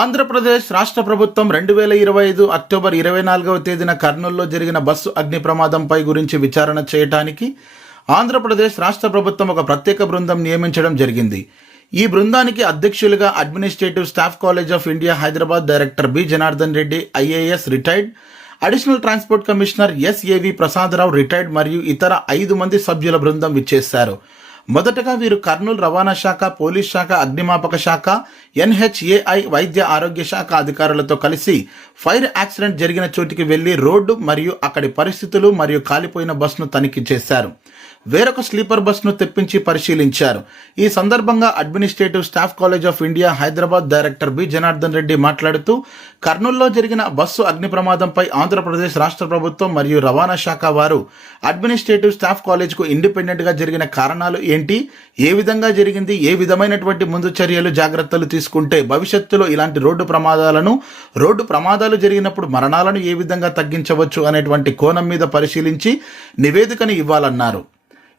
ఆంధ్రప్రదేశ్ రాష్ట్ర ప్రభుత్వం 2025 అక్టోబర్ 24వ తేదీన కర్నూలులో జరిగిన బస్సు అగ్ని ప్రమాదంపై గురించి విచారణ చేయడానికి ఆంధ్రప్రదేశ్ రాష్ట్ర ప్రభుత్వం ఒక ప్రత్యేక బృందం నియమించడం జరిగింది. ఈ బృందానికి అధ్యక్షులుగా administrative staff college of India Hyderabad director B Janardhan Reddy IAS retired, additional transport commissioner SAV Prasadarao retired మరియు ఇతర 5 మంది సభ్యుల బృందం విచ్చేశారు. మొదటగా వీరు కర్నూలు రవాణా శాఖ, పోలీస్ శాఖ, అగ్నిమాపక శాఖ, ఎన్హెచ్ఏఐ, వైద్య ఆరోగ్య శాఖ అధికారులతో కలిసి ఫైర్ యాక్సిడెంట్ జరిగిన చోటికి వెళ్లి రోడ్డు మరియు అక్కడి పరిస్థితులు మరియు కాలిపోయిన బస్సును తనిఖీ చేశారు. వేరొక స్లీపర్ బస్సును తెప్పించి పరిశీలించారు. ఈ సందర్భంగా administrative staff college of India Hyderabad director B Janardhan Reddy మాట్లాడుతూ, కర్నూలులో జరిగిన బస్సు అగ్ని ప్రమాదంపై ఆంధ్రప్రదేశ్ రాష్ట్ర ప్రభుత్వం మరియు రవాణా శాఖ వారు అడ్మినిస్ట్రేటివ్ స్టాఫ్ కాలేజ్కు ఇండిపెండెంట్గా జరిగిన కారణాలు ఏంటి, ఏ విధంగా జరిగింది, ఏ విధమైనటువంటి ముందు చర్యలు జాగ్రత్తలు తీసుకుంటే భవిష్యత్తులో ఇలాంటి రోడ్డు ప్రమాదాలు జరిగినప్పుడు మరణాలను ఏ విధంగా తగ్గించవచ్చు అనేటువంటి కోణం మీద పరిశీలించి నివేదికను ఇవ్వాలన్నారు.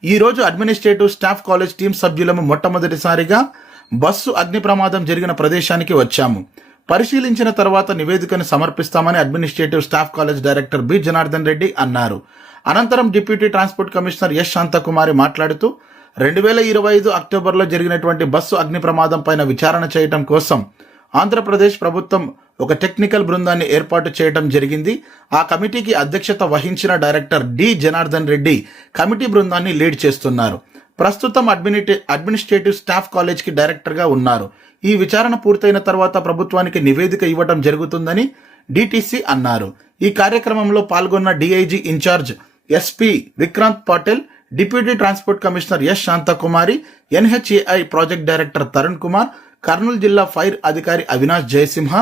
ఈ రోజు అడ్మినిస్ట్రేటివ్ స్టాఫ్ కాలేజ్ టీం సభ్యులము మొట్టమొదటిసారిగా బస్సు అగ్ని ప్రమాదం జరిగిన ప్రదేశానికి వచ్చాము. పరిశీలించిన తర్వాత నివేదికను సమర్పిస్తామని administrative staff college director B Janardhan Reddy అన్నారు. అనంతరం deputy transport commissioner S Shantakumari మాట్లాడుతూ, 2025 అక్టోబర్లో జరిగినటువంటి బస్సు అగ్ని ప్రమాదం పైన విచారణ చేయడం కోసం ఆంధ్రప్రదేశ్ ప్రభుత్వం ఒక టెక్నికల్ బృందాన్ని ఏర్పాటు చేయడం జరిగింది. ఆ కమిటీకి అధ్యక్షత వహించిన director D Janardhan Reddy committee బృందాన్ని లీడ్ చేస్తున్నారు. ప్రస్తుతం అడ్మినిస్ట్రేటివ్ స్టాఫ్ కాలేజ్కి డైరెక్టర్గా ఉన్నారు. ఈ విచారణ పూర్తయిన తర్వాత ప్రభుత్వానికి నివేదిక ఇవ్వడం జరుగుతుందని డిటిసి అన్నారు. ఈ కార్యక్రమంలో పాల్గొన్న DIG in charge SP Vikrant Patil, deputy transport commissioner S Shanthakumari, NHAI project director Tarun Kumar, Kurnool జిల్లా ఫైర్ అధికారి అవినాష్ జయసింహ,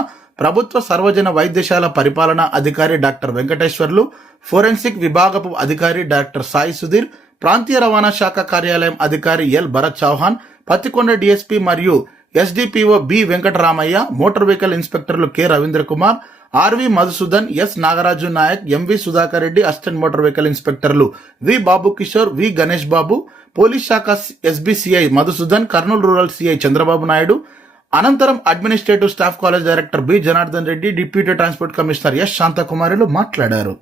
ప్రభుత్వ సర్వజన వైద్యశాల పరిపాలనా అధికారి డాక్టర్ వెంకటేశ్వర్లు, ఫోరెన్సిక్ విభాగపు అధికారి డాక్టర్ సాయి సుధీర్, ప్రాంతీయ రవాణా శాఖ కార్యాలయం అధికారి ఎల్ భరత్ చౌహాన్, పత్తికొండ డిఎస్పీ మరియు SDPO B Venkataramaiah, motor vehicle ఇన్స్పెక్టర్లు K Ravindra Kumar, RV Madhusudan, S Nagaraju Naik, MV Sudhakar Reddy, assistant motor vehicle ఇన్స్పెక్టర్లు V Babu Kishore, V Ganesh Babu, police శాఖ SBCI Madhusudan, Kurnool rural CI Chandrababu Naidu. అనంతరం administrative staff college director B Janardhan Reddy, deputy transport commissioner S శాంతకుమారులు మాట్లాడారు.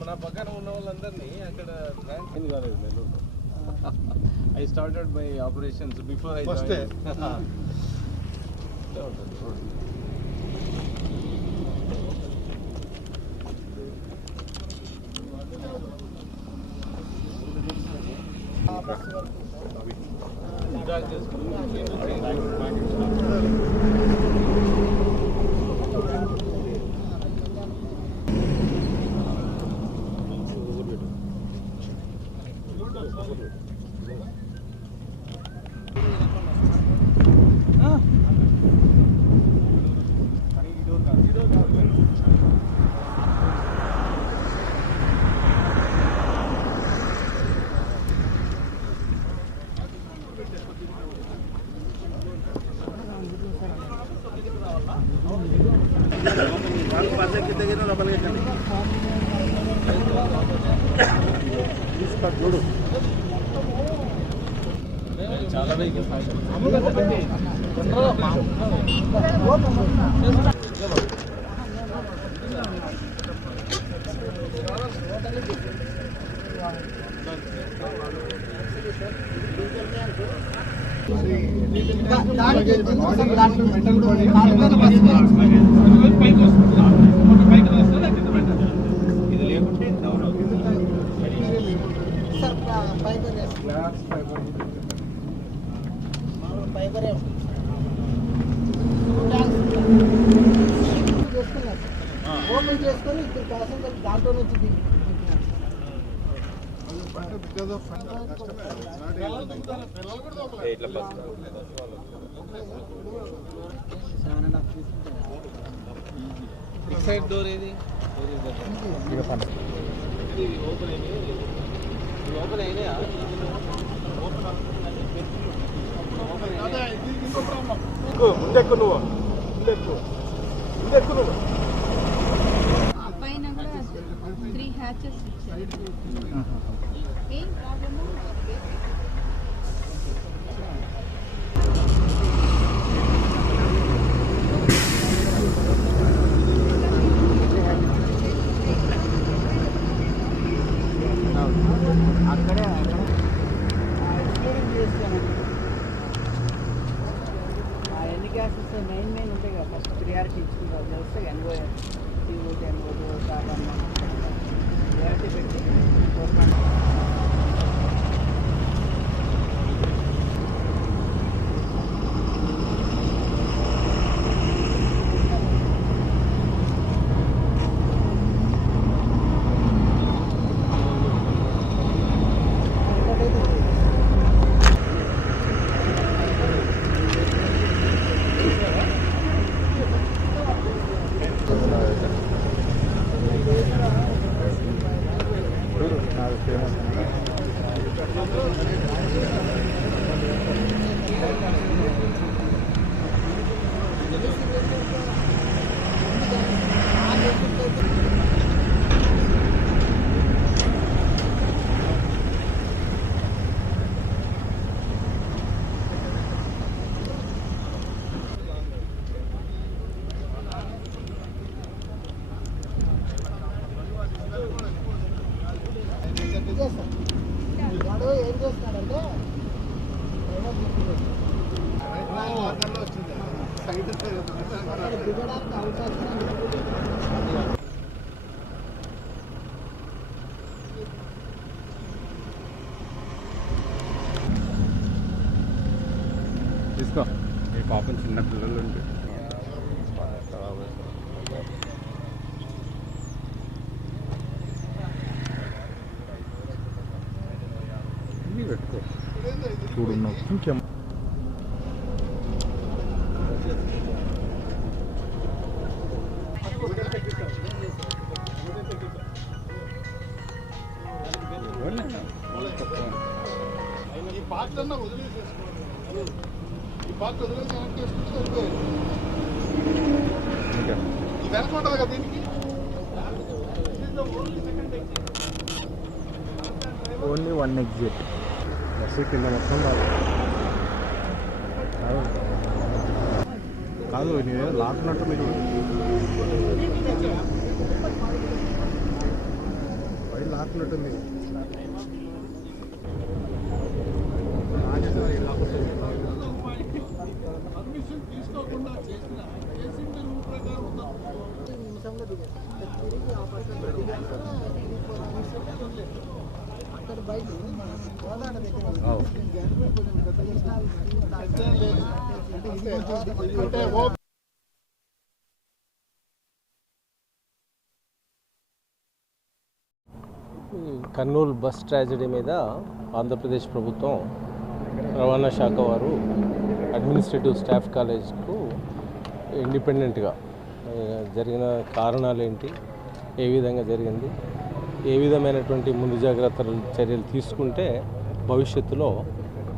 మన పక్కన ఉన్న వాళ్ళందరినీ అక్కడ ట్రాన్స్ఫర్ కాలేదు Nellore. I started my operations before I join. చాలా ఫైబర్ ఇట్లా బస్ సైడ్ డోర్ ఏది ఓపెన్ అయినాయా? ముందెక్కు నువ్వు పైన కూడా 3 హ్యాచెస్ ఇచ్చారు. ఏం ప్రాబ్లమ్ అక్కడే ఎక్స్ప్లోరింగ్ చేస్తాను. ఎన్ని గ్యాసెస్ మెయిన్ ఉంటాయి కదా, ఫస్ట్ ప్రియారిటీ ఇచ్చుకుంటారు. చేస్తే ఎన్ఓఏ కార్బన్ ప్రియారిటీ పెట్టి వాడు ఏం చేస్తున్నాడంటే దిగడానికి అవకాశం తీసుకో. ఈ పాపం చిన్న పిల్లలు ఉంటే పెట్టుకో చూడు కొంచెం ఈ పాటలన్నా వదిలేసేసుకోవాలి. ఈ పాట వదిలేసి వెనక్కి వేసుకుంటే సరిపోయేది. ఈ వెనక ఉంటుంది కదా దీనికి ఓన్లీ 1 ఎగ్జిట్. బస్సు కింద మొత్తం రాదు. కాదు నేను లాక్కున్నట్టు మీరు బయట లాక్కున్నట్టుంది. పర్మిషన్ తీసుకోకుండా చేసిన చేసింది రూల్ ప్రకారం ఉందా? నిమిషంలో దిగారు. తిరిగి ఆపరేషన్ అక్కడ బయట గోదాడ దగ్గర అంటే కర్నూలు బస్ ట్రాజడీ మీద ఆంధ్రప్రదేశ్ ప్రభుత్వం రవాణా శాఖ వారు అడ్మినిస్ట్రేటివ్ స్టాఫ్ కాలేజ్కు ఇండిపెండెంట్గా జరిగిన కారణాలు ఏంటి, ఏ విధంగా జరిగింది, ఏ విధమైనటువంటి ముందు జాగ్రత్తలు చర్యలు తీసుకుంటే భవిష్యత్తులో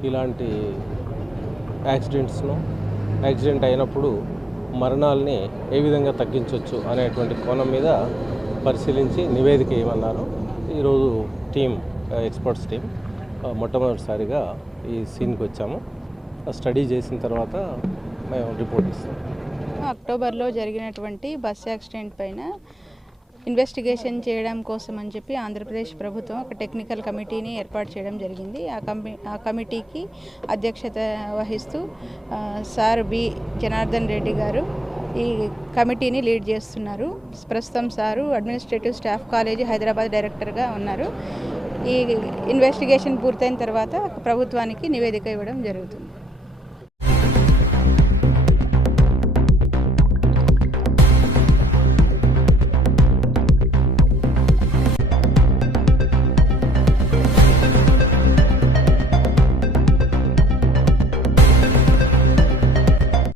ఇలాంటి యాక్సిడెంట్ అయినప్పుడు మరణాలని ఏ విధంగా తగ్గించవచ్చు అనేటువంటి కోణం మీద పరిశీలించి నివేదిక ఇవ్వమన్నారు. ఈరోజు ఎక్స్పర్ట్స్ టీం మొట్టమొదటిసారిగా ఈ సీన్కి వచ్చాము. స్టడీ చేసిన తర్వాత మేము రిపోర్ట్ ఇస్తాం. అక్టోబర్లో జరిగినటువంటి బస్ యాక్సిడెంట్ పైన ఇన్వెస్టిగేషన్ చేయడం కోసం అని చెప్పి ఆంధ్రప్రదేశ్ ప్రభుత్వం ఒక టెక్నికల్ కమిటీని ఏర్పాటు చేయడం జరిగింది. ఆ కమిటీకి అధ్యక్షత వహిస్తూ సార్ బి జనార్దన్ రెడ్డి గారు ఈ కమిటీని లీడ్ చేస్తున్నారు. ప్రస్తుతం sir administrative staff college Hyderabad డైరెక్టర్గా ఉన్నారు. ఈ ఇన్వెస్టిగేషన్ పూర్తయిన తర్వాత ప్రభుత్వానికి నివేదిక ఇవ్వడం జరుగుతుంది.